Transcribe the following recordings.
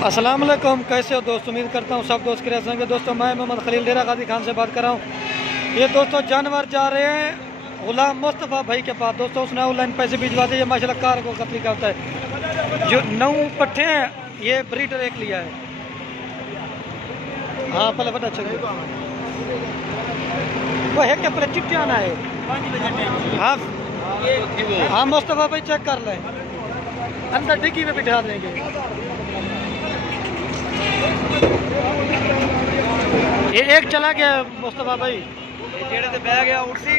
अस्सलाम वालेकुम, कैसे हो दोस्त। उम्मीद करता हूँ सब दोस्त कैसे होंगे। दोस्तों मैं मोहम्मद खलील डेरा गाजी खान से बात कर रहा हूँ। ये दोस्तों जानवर जा रहे हैं गुलाम मुस्तफ़ा भाई के पास। दोस्तों उसने ऑनलाइन पैसे भिजवा दिए। माशाल्लाह कार को कतरी का होता है। जो 9 पट्टे हैं ये ब्रीडर एक लिया है। हाँ पहले बता अच्छा वो है क्या, पहले चिट्ठी आना है। हाँ हाँ मुस्तफ़ा भाई चेक कर लें, अंदर डिग्गी में बिठा देंगे। ये एक चला गया मुस्तफ़ा भाई, जेड़े ते बह गया उड़सी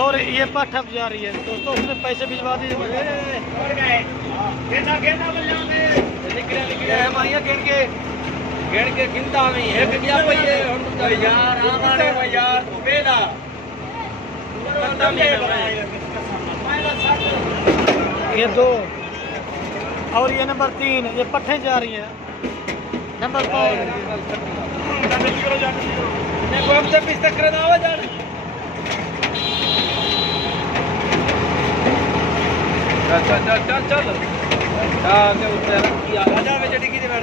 और ये पाठ अब जा रही है। दोस्तों उसने पैसे भिजवा दिए। गिन के गिनता नहीं एक गया पइए हुन तो यार आमारे में यार तू बेला ये 2 और ये नंबर 3 ये पट्टे जा रही है। नंबर 4 ने को हमसे 20 तक ना आवा जान चल चल चल चल के ऊपर किया राजा में डिग्गी दे बैठ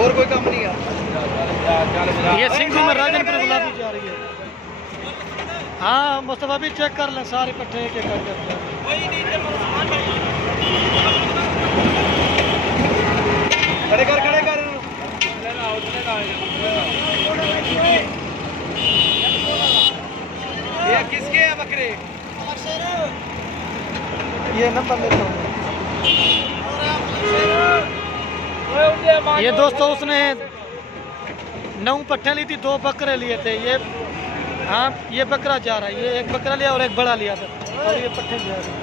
और कोई काम नहीं है। ये सिंघू में राजनपुर गुलाबी जा रही है। हाँ मुस्तफ़ा भी चेक कर लें सारे पट्टे एक एक करके। खड़े कर ये किसके है बकरे? ये नंबर लेता हूँ। ये दोस्तों उसने 9 पट्टे ली थी, 2 बकरे लिए थे। ये हाँ ये बकरा जा रहा है। ये एक बकरा लिया और एक बड़ा लिया था और ये पट्टे जा रहे हैं।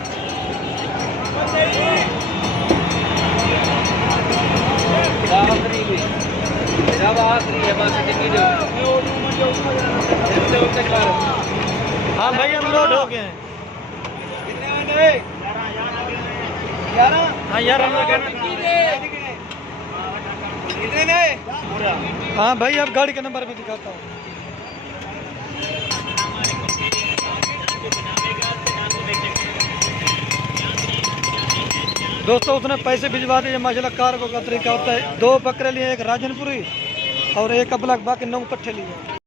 हाँ भाई हम लोड हो गए हैं। हाँ यार हाँ भाई अब गाड़ी के नंबर में दिखाता हूँ। दोस्तों उसने पैसे भिजवा दिए। माशाल्लाह कार को का तरीका होता है। 2 बकरे लिए, एक राजनपुरी और एक अबलग, बाकी 9 पट्टे लिए।